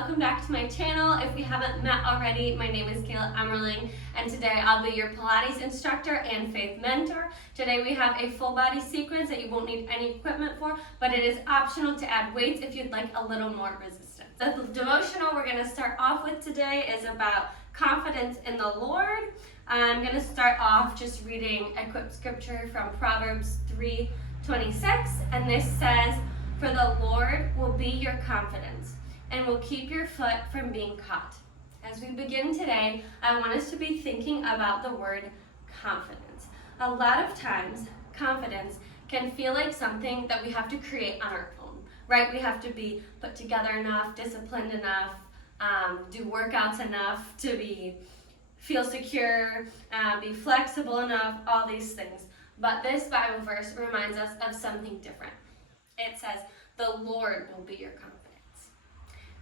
welcome back to my channel. If we haven't met already, my name is Kayla and today I'll be your Pilates instructor and faith mentor. Today we have a full body sequence that you won't need any equipment for, but it is optional to add weights if you'd like a little more resistance. The devotional we're going to start off with today is about confidence in the Lord. I'm going to start off just reading a quick scripture from Proverbs 3:26, and this says, "For the Lord will be your confidence and will keep your foot from being caught." As we begin today, I want us to be thinking about the word confidence. A lot of times, confidence can feel like something that we have to create on our own, right? We have to be put together enough, disciplined enough, do workouts enough to feel secure, be flexible enough, all these things. But this Bible verse reminds us of something different. It says, "The Lord will be your confidence."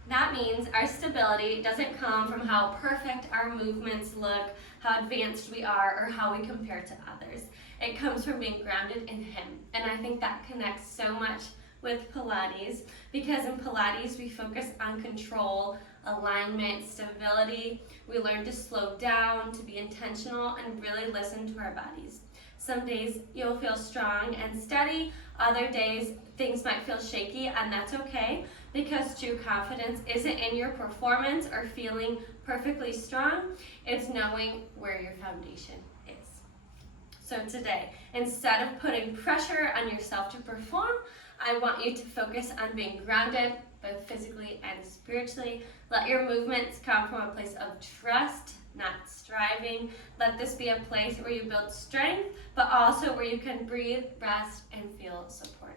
That means our stability doesn't come from how perfect our movements look, how advanced we are, or how we compare to others. It comes from being grounded in Him. And I think that connects so much with Pilates, because in Pilates we focus on control, alignment, stability. We learn to slow down, to be intentional, and really listen to our bodies. Some days you'll feel strong and steady. Other days things might feel shaky, and that's okay, because true confidence isn't in your performance or feeling perfectly strong. It's knowing where your foundation is. So today, instead of putting pressure on yourself to perform, I want you to focus on being grounded, both physically and spiritually. Let your movements come from a place of trust, not striving. Let this be a place where you build strength, but also where you can breathe, rest, and feel supported.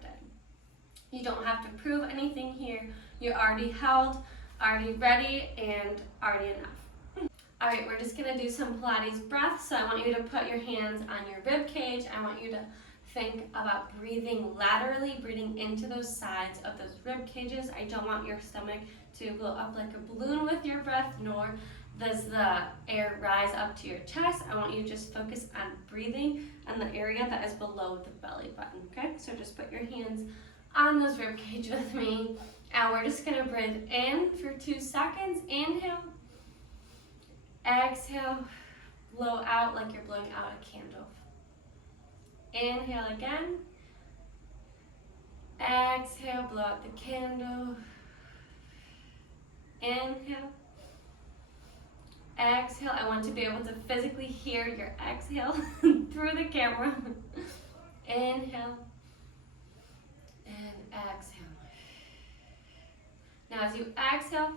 You don't have to prove anything here. You're already held, already ready, and already enough. All right, we're just gonna do some Pilates breaths. So I want you to put your hands on your rib cage. I want you to think about breathing laterally, breathing into those sides of those rib cages. I don't want your stomach to go up like a balloon with your breath, nor does the air rise up to your chest. I want you to just focus on breathing on the area that is below the belly button, okay? So just put your hands on those rib cage with me, and we're just gonna breathe in for 2 seconds. Inhale, exhale, blow out like you're blowing out a candle. Inhale again, exhale, blow out the candle. Inhale, exhale. I want to be able to physically hear your exhale through the camera. Inhale and exhale. Now as you exhale,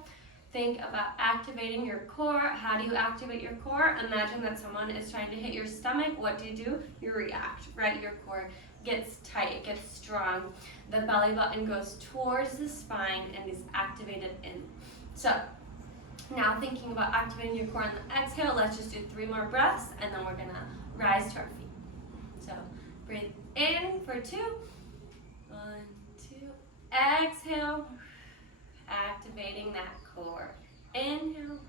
think about activating your core. How do you activate your core? Imagine that someone is trying to hit your stomach. What do? You react, right? Your core gets tight, it gets strong. The belly button goes towards the spine and is activated in. So now thinking about activating your core on the exhale, let's just do 3 more breaths, and then we're gonna rise to our feet. So breathe in for 2. 1, 2. Exhale, activating that core. Inhale,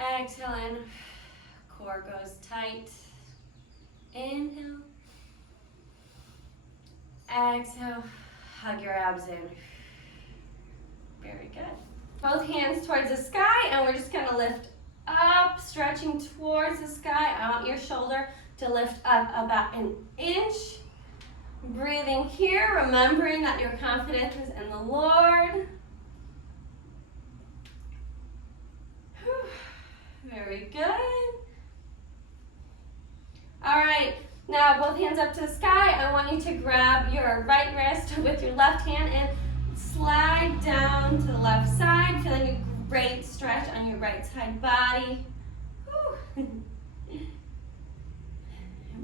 exhale in, core goes tight. Inhale, exhale, hug your abs in. Very good. Both hands towards the sky, and we're just gonna lift up, stretching towards the sky. I want your shoulder to lift up about 1 inch. Breathing here, remembering that your confidence is in the Lord. Whew. Very good. All right, now both hands up to the sky. I want you to grab your right wrist with your left hand and slide down to the left side, feeling a great stretch on your right side body.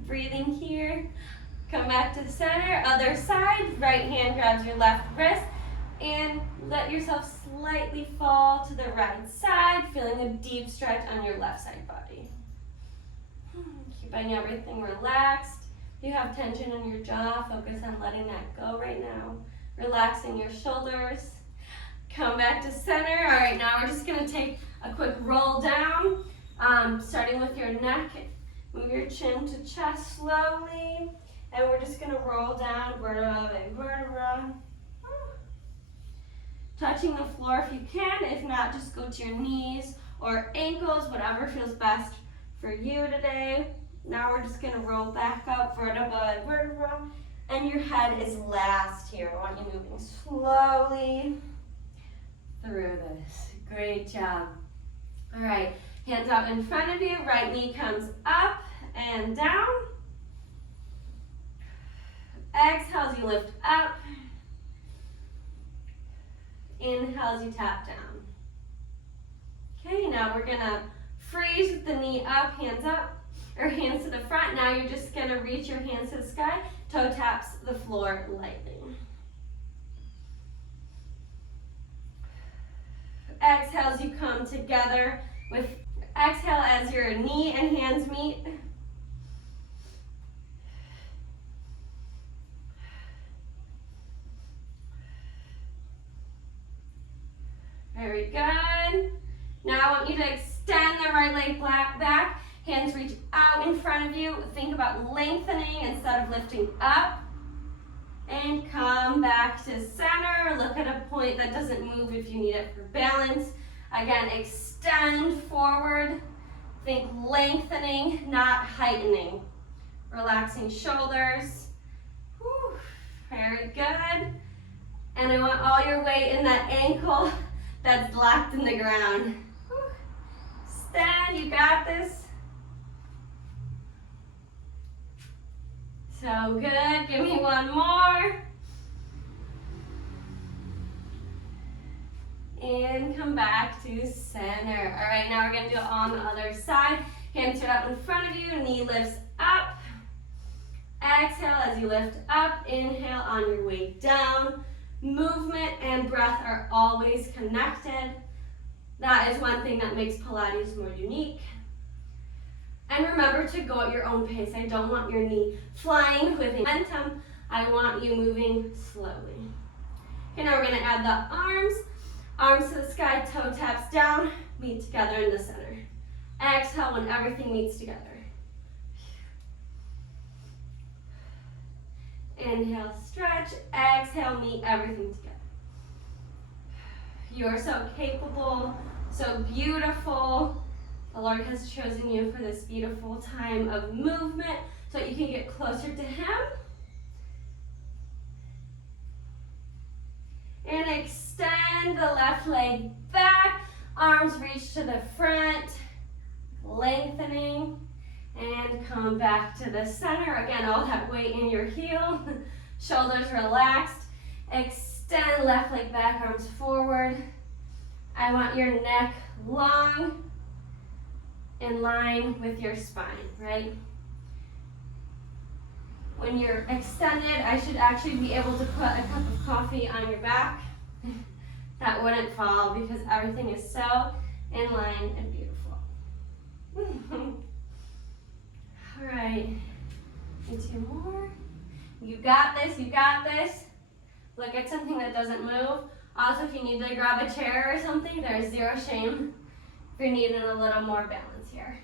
Breathing here. Come back to the center, other side. Right hand grabs your left wrist and let yourself slightly fall to the right side, feeling a deep stretch on your left side body. Keeping everything relaxed. If you have tension in your jaw, focus on letting that go right now. Relaxing your shoulders. Come back to center. All right, now we're just gonna take a quick roll down, starting with your neck. Move your chin to chest slowly. And we're just gonna roll down vertebra by vertebra. touching the floor if you can. If not, just go to your knees or ankles, whatever feels best for you today. Now we're just gonna roll back up, vertebra by vertebra, and your head is last here. I want you moving slowly through this. Great job. All right, hands out in front of you, right knee comes up and down. Exhale as you lift up. Inhale as you tap down. Okay, now we're gonna freeze with the knee up, or hands to the front. Now you're just gonna reach your hands to the sky, toe taps the floor lightly. Exhale as you come together with, exhale as your knee and hands meet. Very good. Now I want you to extend the right leg back. Hands reach out in front of you. Think about lengthening instead of lifting up. And come back to center. Look at a point that doesn't move if you need it for balance. Again, extend forward. Think lengthening, not heightening. Relaxing shoulders. Whew. Very good. And I want all your weight in that ankle that's locked in the ground. Whew. Stand, you got this. So good, give me one more. And come back to center. All right, now we're gonna do it on the other side. Hands are out in front of you, knee lifts up. Exhale as you lift up, inhale on your way down. Movement and breath are always connected. That is one thing that makes Pilates more unique. And remember to go at your own pace. I don't want your knee flying with momentum. I want you moving slowly. Okay, now we're gonna add the arms. Arms to the sky, toe taps down, meet together in the center. Exhale when everything meets together. Inhale, stretch. Exhale, meet everything together. You are so capable, so beautiful. The Lord has chosen you for this beautiful time of movement so that you can get closer to Him. And extend the left leg back. Arms reach to the front, lengthening. And come back to the center. Again, all that weight in your heel. Shoulders relaxed. Extend left leg back, arms forward. I want your neck long, in line with your spine, right? When you're extended, I should actually be able to put a cup of coffee on your back. That wouldn't fall because everything is so in line and beautiful. All right, and two more. You got this, you got this. Look at something that doesn't move. Also, if you need to grab a chair or something, there's zero shame if you're needing a little more balance here.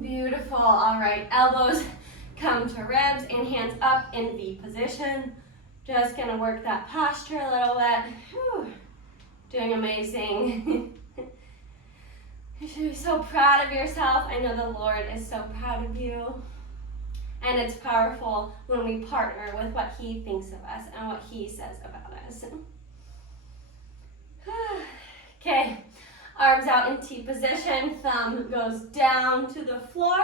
Beautiful, all right, elbows come to ribs and hands up in V position. Just gonna work that posture a little bit. Whew. Doing amazing. You should be so proud of yourself. I know the Lord is so proud of you. And it's powerful when we partner with what He thinks of us and what He says about us. Okay, arms out in T position. Thumb goes down to the floor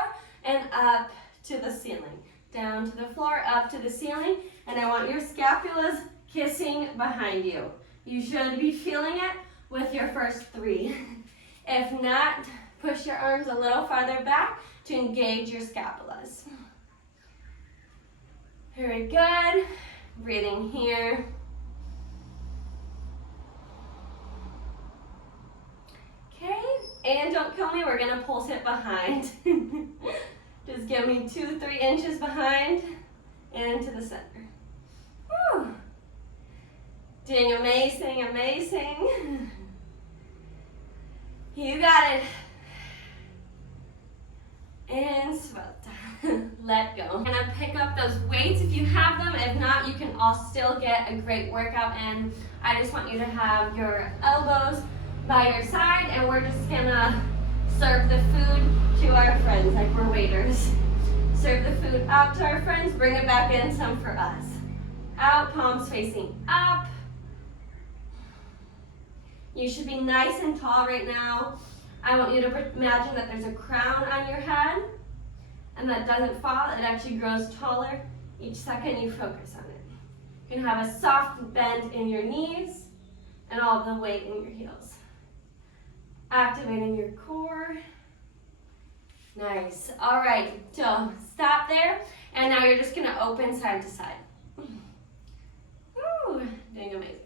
and up to the ceiling. Down to the floor, up to the ceiling. And I want your scapulas kissing behind you. You should be feeling it with your first three. If not, push your arms a little farther back to engage your scapulas. Very good. Breathing here. Okay, and don't kill me, we're gonna pulse it behind. Just give me 2-3 inches behind and to the center. Whew. Doing amazing, amazing. You got it. and swell down. Let go. I'm gonna pick up those weights if you have them. If not, you can all still get a great workout in. I just want you to have your elbows by your side, and we're just gonna serve the food to our friends like we're waiters. Serve the food out to our friends, bring it back in, some for us. Out, palms facing up. You should be nice and tall right now. I want you to imagine that there's a crown on your head, and that doesn't fall, it actually grows taller each second you focus on it. You can have a soft bend in your knees and all the weight in your heels. Activating your core. Nice. All right, so stop there, and now you're just gonna open side to side. Woo, doing amazing.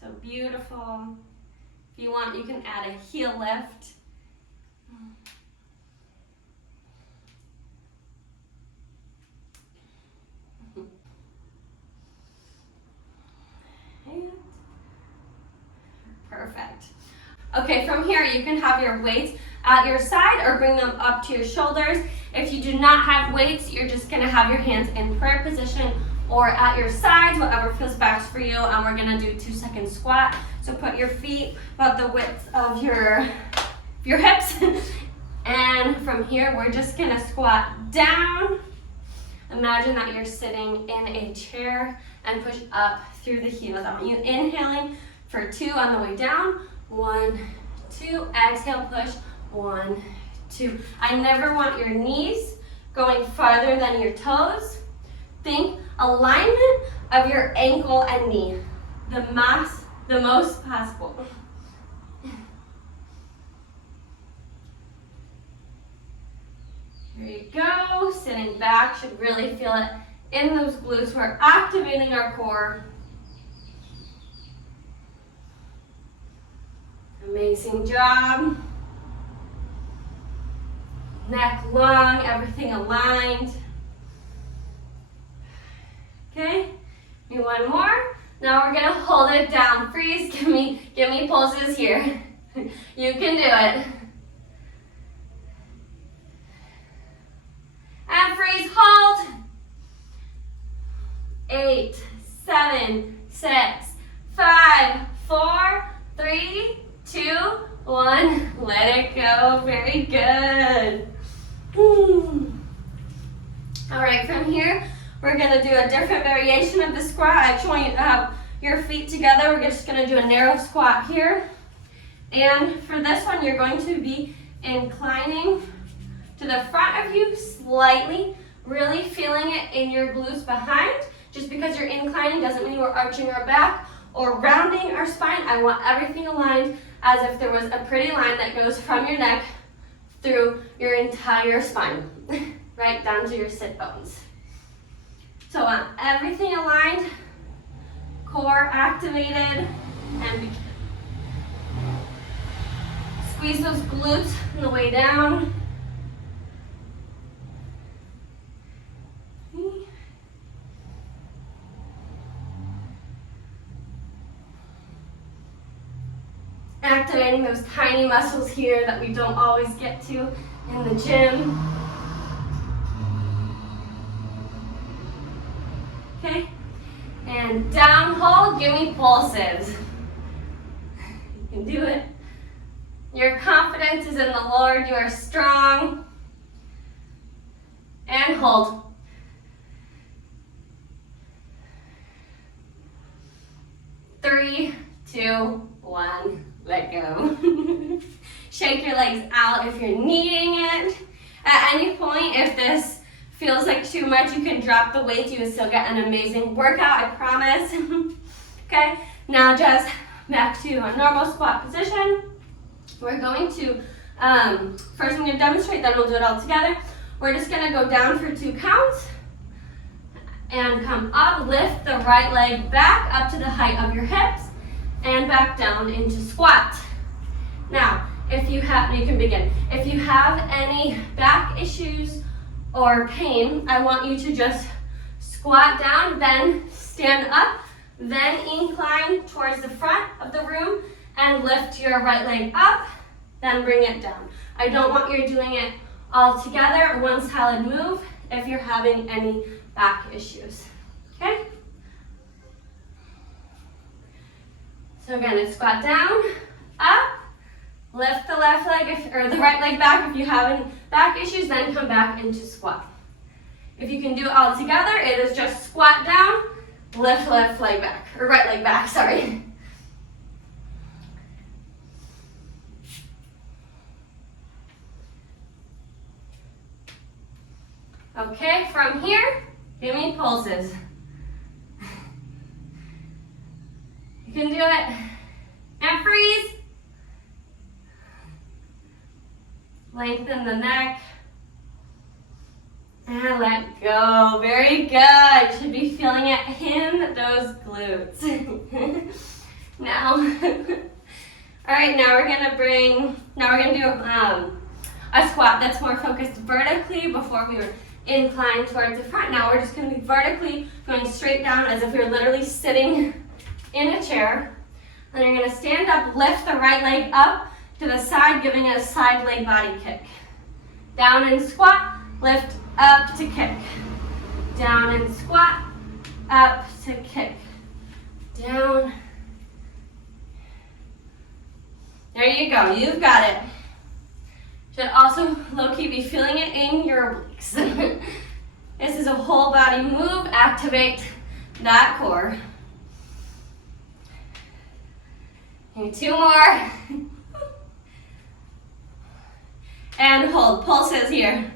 So beautiful. If you want, you can add a heel lift. Perfect. Okay, from here you can have your weights at your side or bring them up to your shoulders. If you do not have weights, you're just gonna have your hands in prayer position or at your sides, whatever feels best for you. And we're gonna do 2-second squat. So put your feet above the width of your hips. And from here, we're just gonna squat down. Imagine that you're sitting in a chair and push up through the heels. I want you inhaling for 2 on the way down. 1, 2, exhale, push, 1, 2. I never want your knees going farther than your toes. Think alignment of your ankle and knee, the most possible. Here you go, sitting back, should really feel it in those glutes. We're activating our core. Amazing job. Neck long, everything aligned. Okay, do one more. Now we're gonna hold it down. Freeze, give me pulses here. You can do it. And freeze, hold. 8, 7, 6, 5, 4, 3, 2, 1. Let it go. Very good. All right, from here, we're going to do a different variation of the squat. I actually want you to have your feet together. We're just going to do a narrow squat here. And for this one, you're going to be inclining to the front of you slightly, really feeling it in your glutes behind. Just because you're inclining doesn't mean we're arching our back or rounding our spine. I want everything aligned as if there was a pretty line that goes from your neck through your entire spine, right down to your sit bones. So I want everything aligned, core activated, and squeeze those glutes on the way down. Activating those tiny muscles here that we don't always get to in the gym. Okay, and down hold, give me pulses. You can do it. Your confidence is in the Lord, you are strong. And hold. Three, 2, 1. Let go. Shake your legs out if you're needing it. At any point, if this feels like too much, you can drop the weight. You will still get an amazing workout, I promise. Okay, now just back to a normal squat position. We're going to, first I'm going to demonstrate, then we'll do it all together. We're just going to go down for 2 counts and come up, lift the right leg back up to the height of your hips and back down into squat. Now, if you have, you can begin. If you have any back issues or pain, I want you to just squat down, then stand up, then incline towards the front of the room and lift your right leg up then bring it down. I don't want you doing it all together, one solid move, if you're having any back issues, okay? So again, squat down, up, lift the left leg, or the right leg back if you have any back issues, then come back into squat. If you can do it all together, it is just squat down, lift left leg back, or right leg back, sorry. Okay, from here, give me pulses. You can do it. And freeze. Lengthen the neck. And let go. Very good. You should be feeling it in those glutes. Now, all right, now we're gonna do a squat that's more focused vertically. Before we were inclined towards the front. Now we're just gonna be vertically going straight down as if you're literally sitting in a chair. Then you're gonna stand up, lift the right leg up to the side, giving it a side leg body kick. Down and squat, lift up to kick. Down and squat, up to kick. Down. There you go, you've got it. Should also low-key be feeling it in your obliques. This is a whole body move. Activate that core. Maybe 2 more. And hold. Pulses here.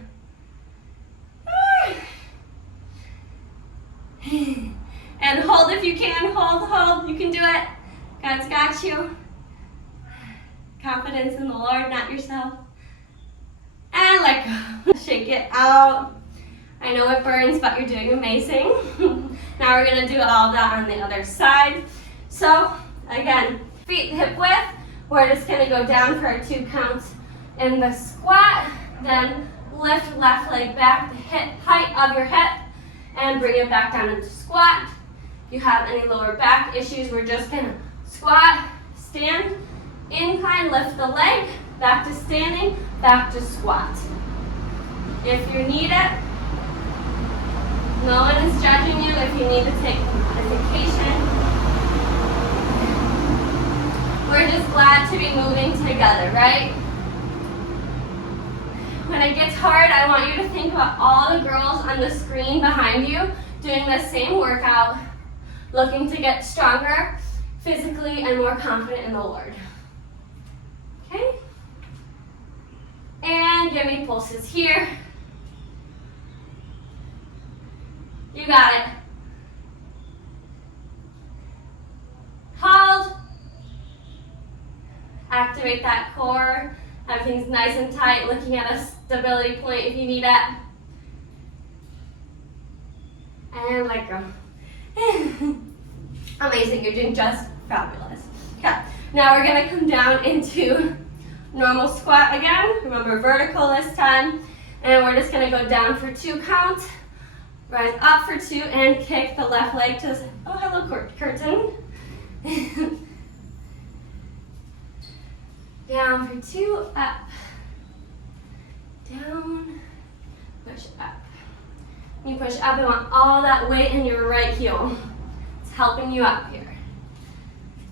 And hold if you can. Hold, hold. You can do it. God's got you. Confidence in the Lord, not yourself. And let go. Shake it out. I know it burns, but you're doing amazing. Now we're gonna do all of that on the other side. So again, feet hip width. We're just gonna go down for our 2 counts in the squat. Then lift left leg back to hip height of your hip and bring it back down into squat. If you have any lower back issues, we're just gonna squat, stand, incline, lift the leg, back to standing, back to squat. If you need it, no one is judging you if you need to take a modification. We're just glad to be moving together, right? When it gets hard, I want you to think about all the girls on the screen behind you doing the same workout, looking to get stronger physically and more confident in the Lord. Okay? And give me pulses here. You got it. Hold. Activate that core. Everything's nice and tight, looking at a stability point if you need it. And let go. Amazing, you're doing just fabulous. Okay, now we're gonna come down into normal squat again. Remember, vertical this time. And we're just gonna go down for 2 counts. Rise up for 2 and kick the left leg to, oh, hello, curtain. Down for 2, up, down, push up. When you push up, I want all that weight in your right heel. It's helping you up here.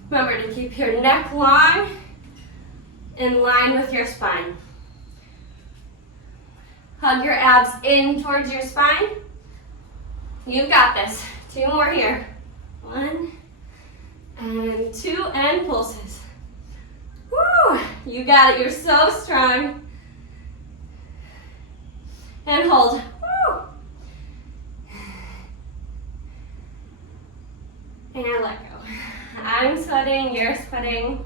Remember to keep your neck long, in line with your spine. Hug your abs in towards your spine. You've got this. 2 more here. 1 and 2 and pulses. Woo! You got it. You're so strong. And hold. Woo! And let go. I'm sweating. You're sweating.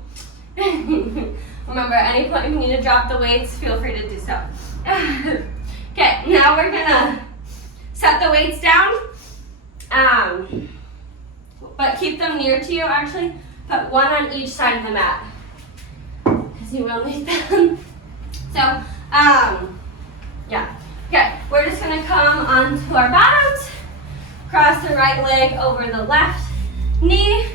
Remember, at any point if you need to drop the weights, feel free to do so. Okay, now we're gonna set the weights down, but keep them near to you actually. Put 1 on each side of the mat, because you will need them. So, yeah. Okay, we're just gonna come onto our bottoms, cross the right leg over the left knee,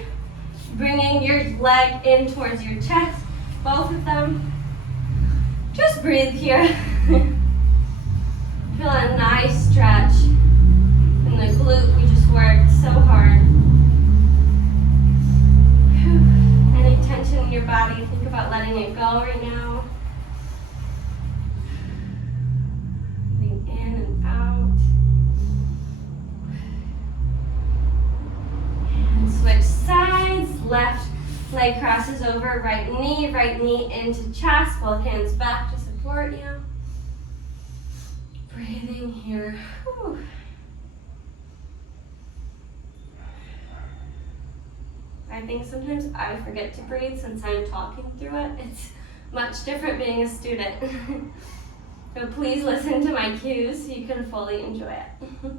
bringing your leg in towards your chest, both of them. Just breathe here. Feel a nice stretch in the glute. We just worked so hard. Any tension in your body, think about letting it go right now. Breathing in and out. And switch sides. Left leg crosses over, right knee into chest, both hands back to support you. Breathing here. Whew. I think sometimes I forget to breathe since I'm talking through it. It's much different being a student. So please listen to my cues so you can fully enjoy it.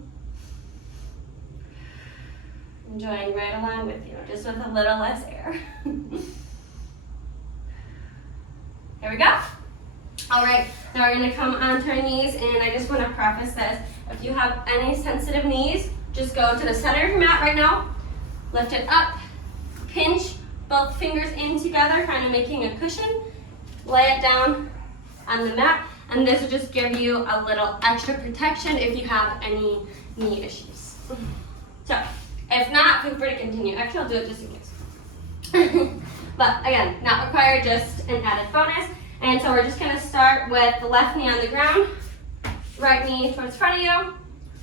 Enjoying right along with you, just with a little less air. Here we go. All right, now we're gonna come onto our knees, and I just wanna preface this. If you have any sensitive knees, just go to the center of your mat right now, lift it up, pinch both fingers in together, kind of making a cushion, lay it down on the mat, and this will just give you a little extra protection if you have any knee issues. So, if not, feel free to continue. Actually, I'll do it just in case. But again, not required, just an added bonus. And so we're just gonna start with the left knee on the ground, right knee towards front of you,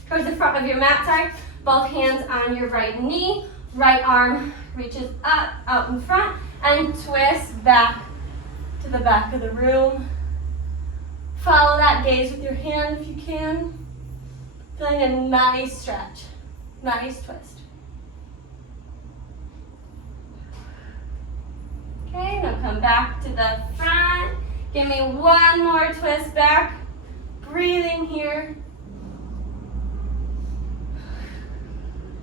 towards the front of your mat, sorry. Both hands on your right knee, right arm reaches up, out in front, and twist back to the back of the room. Follow that gaze with your hand if you can. Feeling a nice stretch, nice twist. Okay, now come back to the front. Give me one more twist back. Breathing here.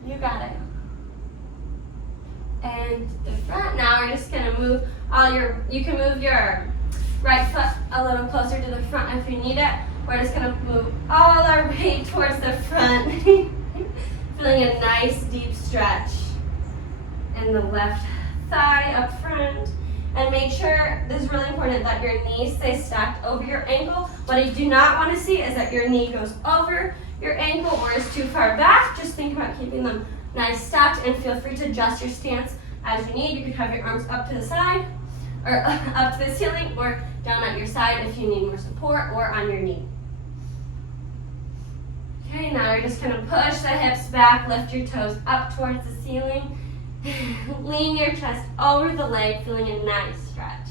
You got it. And the front. Now we're just gonna move you can move your right foot a little closer to the front if you need it. We're just gonna move all our weight towards the front. Feeling a nice deep stretch in the left thigh up front. And make sure, this is really important, that your knees stay stacked over your ankle. What I do not want to see is that your knee goes over your ankle or is too far back. Just think about keeping them nice stacked, and feel free to adjust your stance as you need. You can have your arms up to the side, or up to the ceiling, or down at your side if you need more support, or on your knee. Okay, now you're just gonna push the hips back, lift your toes up towards the ceiling. Lean your chest over the leg, feeling a nice stretch.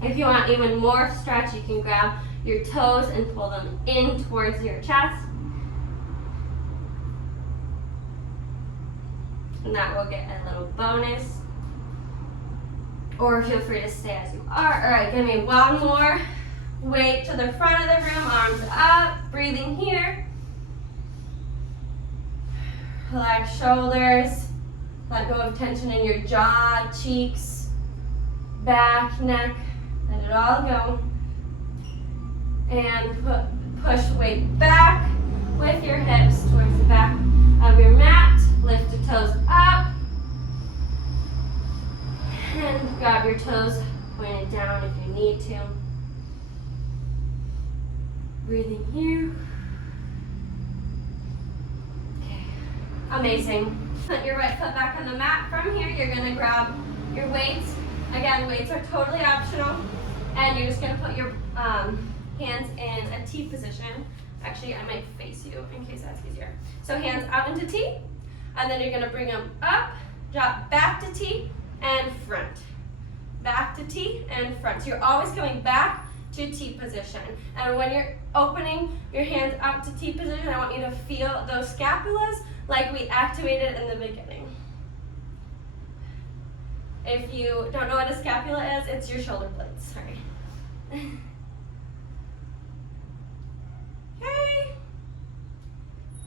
If you want even more stretch, you can grab your toes and pull them in towards your chest. And that will get a little bonus. Or feel free to stay as you are. All right, give me one more. Weight to the front of the room, arms up, breathing here. Relax shoulders, let go of tension in your jaw, cheeks, back, neck, let it all go. And push weight back with your hips towards the back of your mat. Lift the toes up. And grab your toes pointed down if you need to. Breathing here. Amazing. Put your right foot back on the mat. From here, you're gonna grab your weights. Again, weights are totally optional. And you're just gonna put your hands in a T position. Actually, I might face you in case that's easier. So hands out into T, and then you're gonna bring them up, drop back to T, and front. Back to T and front. So you're always coming back to T position. And when you're opening your hands up to T position, I want you to feel those scapulas like we activated in the beginning. If you don't know what a scapula is, it's your shoulder blades, sorry. Okay.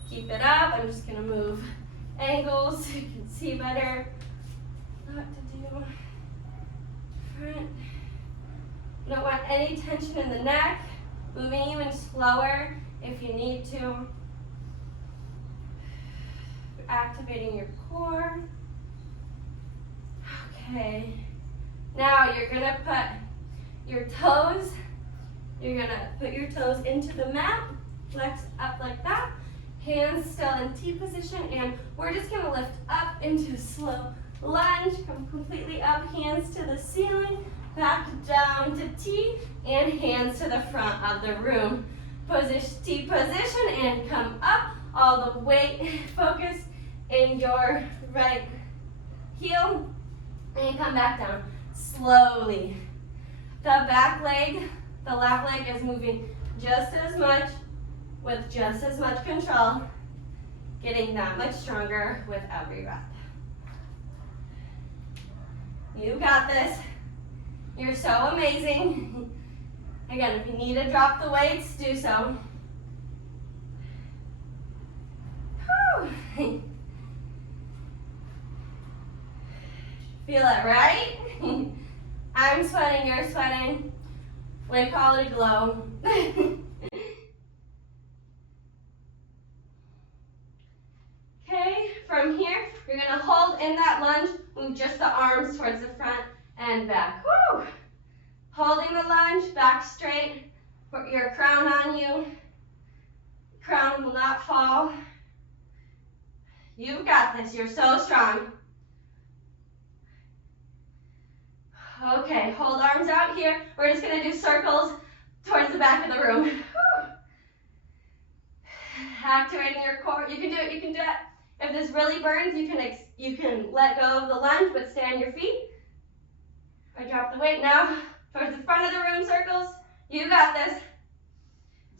Keep it up. I'm just gonna move angles so you can see better what to do. Front. You don't want any tension in the neck. Moving even slower if you need to. Activating your core. Okay. Now you're gonna put your toes. You're gonna put your toes into the mat, flex up like that. Hands still in T position, and we're just gonna lift up into a slow lunge, come completely up, hands to the ceiling, back down to T, and hands to the front of the room. Position, T position, and come up, all the weight focus in your right heel, and come back down slowly. The back leg, the left leg is moving just as much with just as much control, getting that much stronger with every rep. You got this. You're so amazing. Again, if you need to drop the weights, do so. Whew. Feel it, right? I'm sweating, you're sweating. We call it a glow. Okay, from here, you're gonna hold in that lunge, move just the arms towards the front and back. Woo! Holding the lunge, back straight, put your crown on you. Crown will not fall. You've got this, you're so strong. Okay, hold arms out here. We're just gonna do circles towards the back of the room. Woo! Activating your core, you can do it, you can do it. If this really burns, you can let go of the lunge, but stay on your feet. I drop the weight now, towards the front of the room, circles. You got this.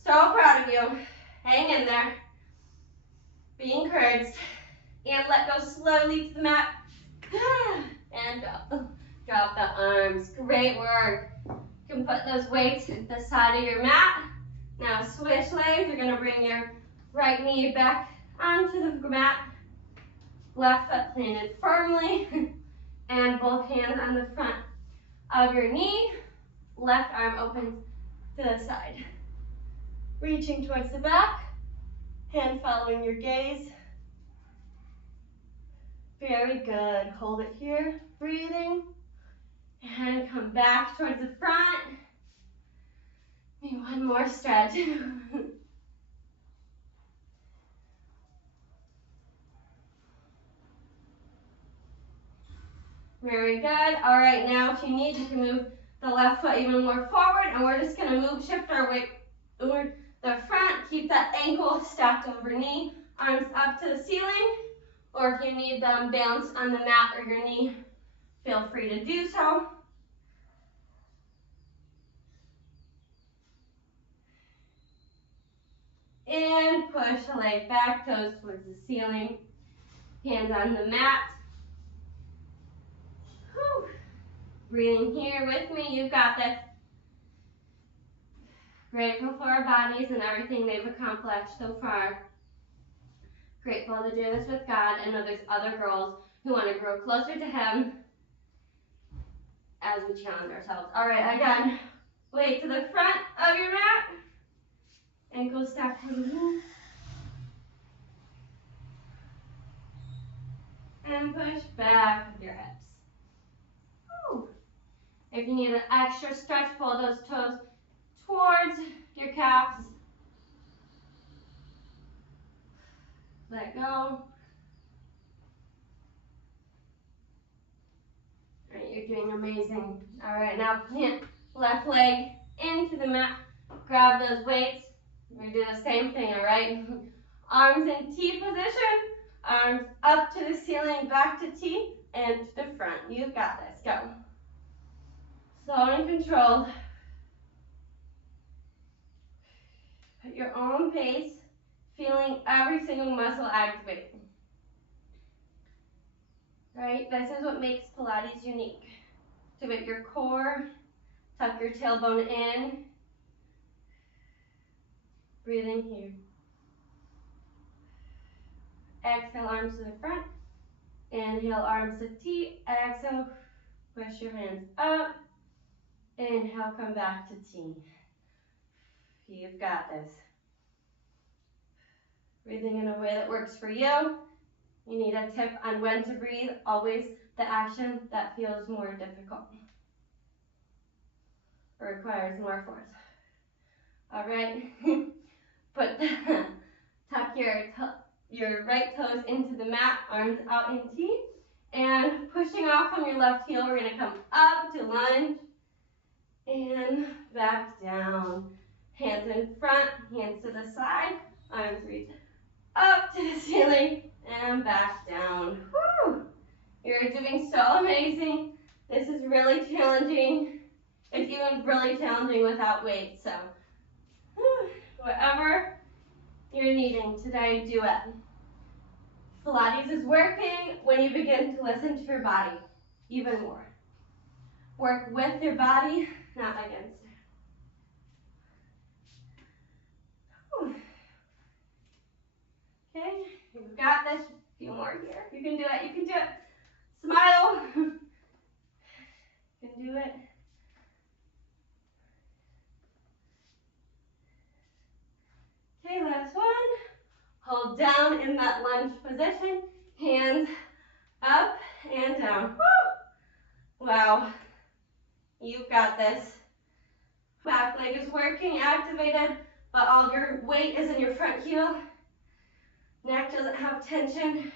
So proud of you. Hang in there. Be encouraged. And let go slowly to the mat. And drop the arms. Great work. You can put those weights at the side of your mat. Now switch legs. You're going to bring your right knee back onto the mat. Left foot planted firmly. And both hands on the front of your knee. Left arm open to the side. Reaching towards the back. Hand following your gaze. Very good. Hold it here. Breathing. And come back towards the front. Maybe one more stretch. Very good. All right, now if you need, you can move the left foot even more forward, and we're just gonna shift our weight over the front. Keep that ankle stacked over knee, arms up to the ceiling, or if you need them balanced on the mat or your knee, feel free to do so. And push the leg back, toes towards the ceiling, hands on the mat. Whew. Breathing here with me, you've got this. Grateful for our bodies and everything they've accomplished so far. Grateful to do this with God and know there's other girls who want to grow closer to Him as we challenge ourselves. All right, again, weight to the front of your mat. Ankle stacked to the knee. And push back with your hips. Woo. If you need an extra stretch, pull those toes towards your calves. Let go. All right, you're doing amazing. All right, now plant left leg into the mat. Grab those weights. We're gonna do the same thing, all right? Arms in T position. Arms up to the ceiling, back to T, and to the front. You've got this. Go. Slow and controlled. At your own pace, feeling every single muscle activate. Right? This is what makes Pilates unique. Activate your core, tuck your tailbone in. Breathing here. Exhale, arms to the front. Inhale, arms to T. Exhale, push your hands up. Inhale, come back to T. You've got this. Breathing in a way that works for you. You need a tip on when to breathe. Always the action that feels more difficult. It requires more force. All right. Tuck your right toes into the mat, arms out in T, and pushing off from your left heel, we're gonna come up to lunge and back down. Hands in front, hands to the side, arms reach up to the ceiling and back down. Woo! You're doing so amazing. This is really challenging. It's even really challenging without weight, so whatever you're needing today, do it. Pilates is working when you begin to listen to your body even more. Work with your body, not against it. Okay, you've got this. A few more here. You can do it. You can do it. Smile. You can do it. Okay, last one. Hold down in that lunge position. Hands up and down. Woo! Wow. You've got this. Back leg is working, activated, but all of your weight is in your front heel. Neck doesn't have tension.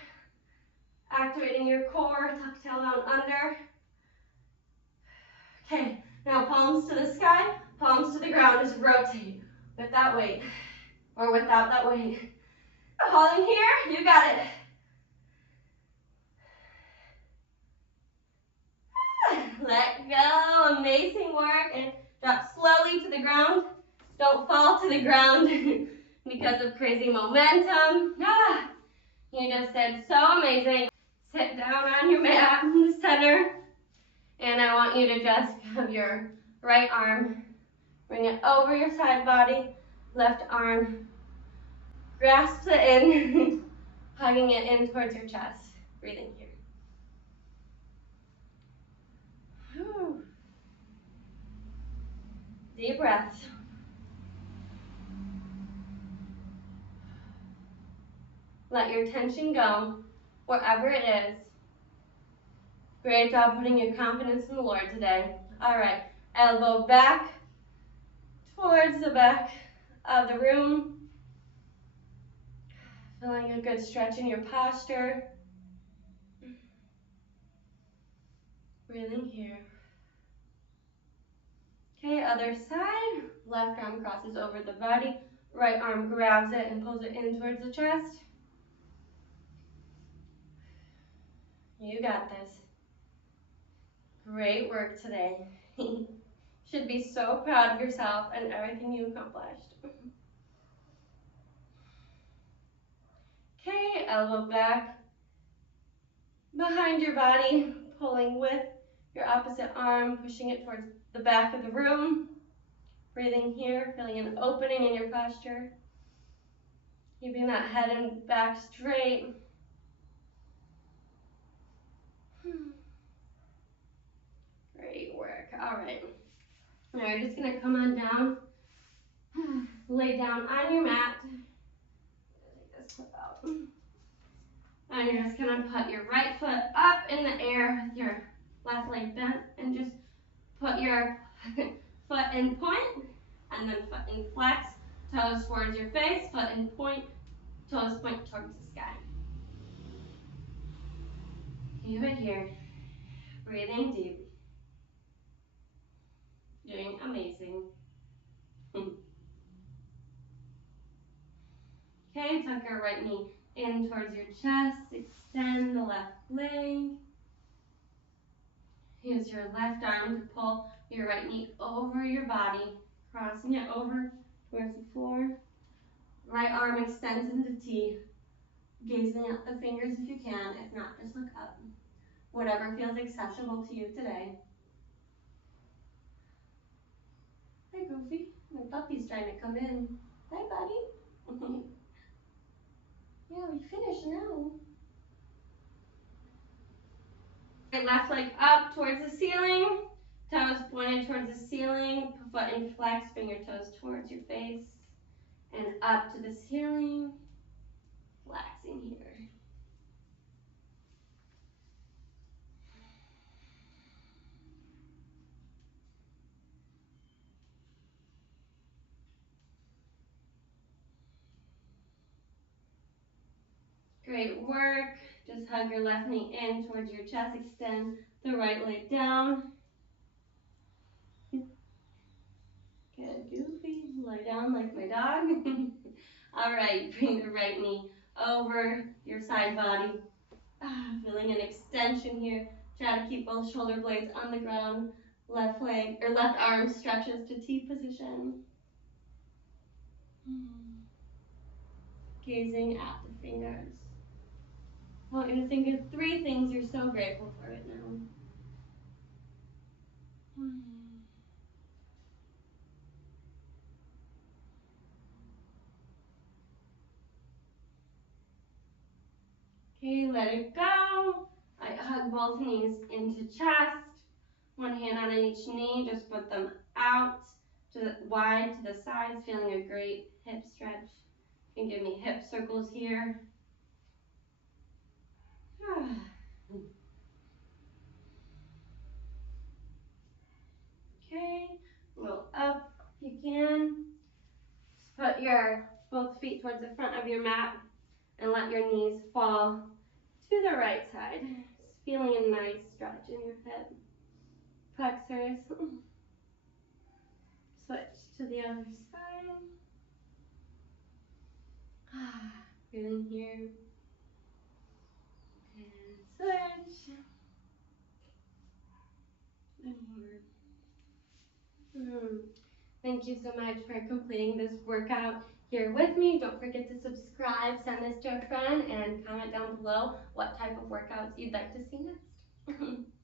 Activating your core, tuck tail down under. Okay, now palms to the sky, palms to the ground. Just rotate with that weight, or without that weight. Holding here, you got it. Let go, amazing work, and drop slowly to the ground. Don't fall to the ground because of crazy momentum. You just did so amazing. Sit down on your mat in the center, and I want you to just have your right arm, bring it over your side body, left arm, grasp it in, hugging it in towards your chest. Breathing here. Whew. Deep breaths. Let your tension go, wherever it is. Great job putting your confidence in the Lord today. All right, elbow back towards the back of the room. Feeling a good stretch in your posture. Breathing here. Okay, other side. Left arm crosses over the body. Right arm grabs it and pulls it in towards the chest. You got this. Great work today. Should be so proud of yourself and everything you accomplished. Okay, elbow back behind your body, pulling with your opposite arm, pushing it towards the back of the room. Breathing here, feeling an opening in your posture. Keeping that head and back straight. Great work. All right. Now you're just going to come on down. Lay down on your mat. Take this foot out. And you're just going to put your right foot up in the air with your left leg bent and just put your foot in point and then foot in flex, toes towards your face, foot in point, toes point towards the sky. Keep it here. Breathing deep. Doing amazing. Okay, tuck your right knee in towards your chest. Extend the left leg. Use your left arm to pull your right knee over your body, crossing it over towards the floor. Right arm extends into T, gazing at the fingers if you can. If not, just look up. Whatever feels accessible to you today. Hi, Goofy. My puppy's trying to come in. Hi, buddy. Yeah, we finished now. Left leg up towards the ceiling. Toes pointed towards the ceiling. Foot in flex. Bring your toes towards your face. And up to the ceiling. Flexing here. Great work. Just hug your left knee in towards your chest. Extend the right leg down. Good, Goofy. Lie down like my dog. All right, bring the right knee over your side body. Feeling an extension here. Try to keep both shoulder blades on the ground. Left leg or left arm stretches to T position. Gazing at the fingers. I want you to think of 3 things you're so grateful for right now. Okay, let it go. I hug both knees into chest. One hand on each knee, just put them out wide to the sides, feeling a great hip stretch. You can give me hip circles here. Okay, roll up if you can. Just put your both feet towards the front of your mat and let your knees fall to the right side. Just feeling a nice stretch in your hip flexors. Switch to the other side. Feeling here. And switch. And here. Thank you so much for completing this workout here with me. Don't forget to subscribe, send this to a friend, and comment down below what type of workouts you'd like to see next.